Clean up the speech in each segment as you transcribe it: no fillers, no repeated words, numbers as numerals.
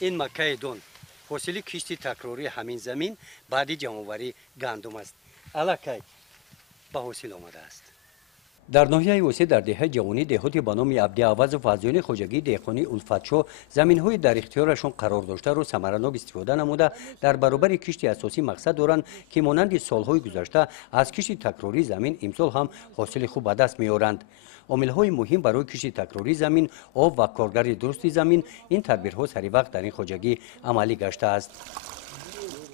این مکه دون حاصل کشتی تکراری همین زمین بعدی جمع‌آوری گندم است. الکی به حاصل آمده است. در ناحیه وسه در دهه جوانی دهاتی به نام عبدالعوض فضلیان خوجگی دهقانی الفتشو زمین‌های در اختیارشان قرار داشته را ثمراناب استفاده نموده در برابر کشتی اساسی مقصد دارند که مانند سالهای گذشته از کشتی تکراری زمین امسال هم حاصل خوب به دست می‌آورند. عامل‌های مهم برای کشتی تکراری زمین آب و کارگر درست زمین این تدبیرها سری وقت در این خوجگی عملی گشته است.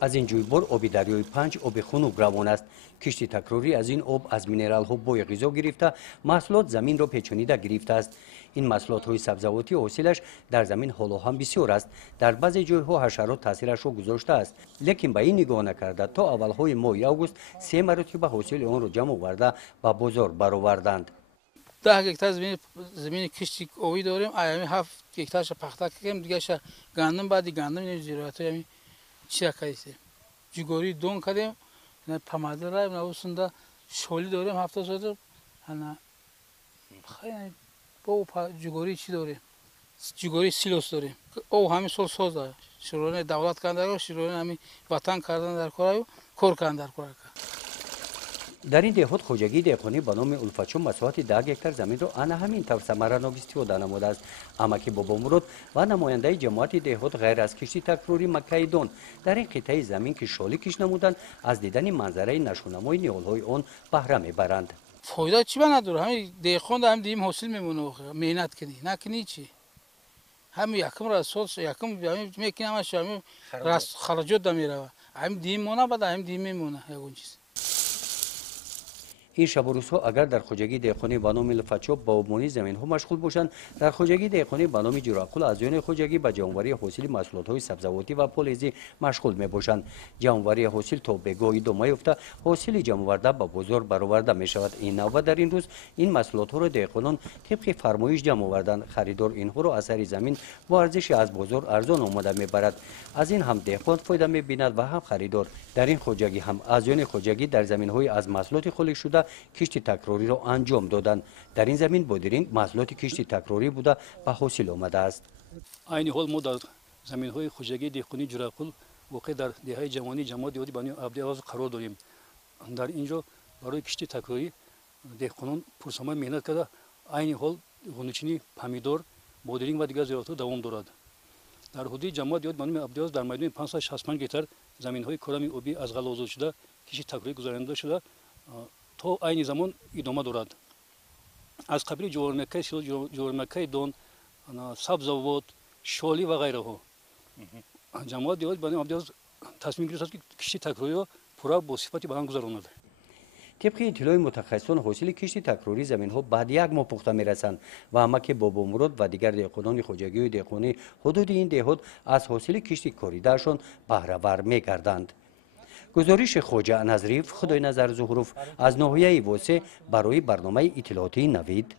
از این جویبار آب دریای پنج آب خنک روان است. کشتی تکراری از این آب از مینرال ها بوی غذا گرفته محصولات زمین را پیچانیده گرفته است. این محصولات های سبزیجاتی حاصلش در زمین حالا هم بسیار است. در بعضی جایها حشرات تاثیرش را گذاشته است، لیکن به این نگاه نکرده تا اول های ماه اوگوست 3 مرتبه حاصل آن را جمع آورده و بازار برآوردند. 10 هکتار زمین کشتی آبی داریم. ایامی 7 هکتارش پخته کردیم، دیگه‌ش گندم بعد گندم زراعتی چی کردیم. جگوری دون کردیم. نه پامادر رایم نه اوسنده شولی داریم 70 ساعت. نه خیلی با جگوری چی داریم. جگوری سیلوس داریم. او همین سال سازه. شروع دولت کردن شروع همین وطن کردن در کار کردن در کار. در این دهات خوجگی دهقانی به نام الفتشو مساحت 10 هکتار زمین را آن همین طور ثمراناب استفاده نموده است. اما که بابا مراد و نماینده جماعت دهات غیر از کشتی تکراری مکه دون در این قطعه زمین که شالی کش نمودند از دیدن منظره نشونمای نیالهای آن بهره میبرند. فایده چی نداره؟ همین دهقان هم دیم حاصل میمونه. مهنت کنی نکنی چی؟ همین یکم را اساس یکم میکنیم همش همین خراجات دم میره. همین دیم مونه بعد همین دیم میمونه یگون چیز. این شب و روزها اگر در خوجگی دهقانی به نام الفتشو با آبمانی زمین ها مشغول باشند، در خوجگی دهقانی به نام جراقل از یون خوجگی به جمع‌آوری حاصل محصولات های سبزیجاتی و پالایزی مشغول می باشند. جمع‌آوری حاصل تا به گاهی دو ماه افته حاصل جمع آورده به بازار برآورده می شود. این نوبت در این روز این محصولات ها را دهقانان طبق فرمایش جمع آوردند. خریدار اینها را از زمین با ارزش از بازار ارزان آمده می برد. از این هم دهقان فایده می بیند و هم خریدار. در این خوجگی هم از یون خوجگی در زمین های از محصولات خالی شده کشتی تکراری را انجام دادند. در این زمین بادرینگ محصولات کشتی تکراری بوده به حاصل آمده است. عین حال ما در زمین های خوجگی دهقانی جراقل واقع در دهه جوانی جماعت دیوادی بانی عبدالعوض قرار داریم. در اینجا برای کشتی تکراری دهقانان پرسمان مهنت کرده. عین حال غنچینی، پامیدور، بادرینگ و دیگر زراعت‌ها دوام دارد. در حدود جماعت دیوادی بانی عبدالعوض در میدان 565 هکتار زمین های کرامی آبی از غله آزاد شده کشتی تکراری گذرانده شده تا عین زمان ادامه دارد. از قبیل جوارمکه دون، سبزیجات، شالی و غیره ها. جماعت دیواد بانی عبدالعوض تصمیم گرفته که کشتی تکراری را پورا با صفتی به هم گذراند. طبق اطلاع متخصصان حاصل کشتی تکراری زمین ها بعد 1 ماه پخته میرسند و اما که بابا مراد و دیگر دهقانان خوجگی و دهقانی حدود این دهات از حاصل کشتی کاریدهشان بهره ور میگردند. گزارش خواجه نظریف خدای نظر زهروف از ناحیه واسه برای برنامه اطلاعاتی نوید.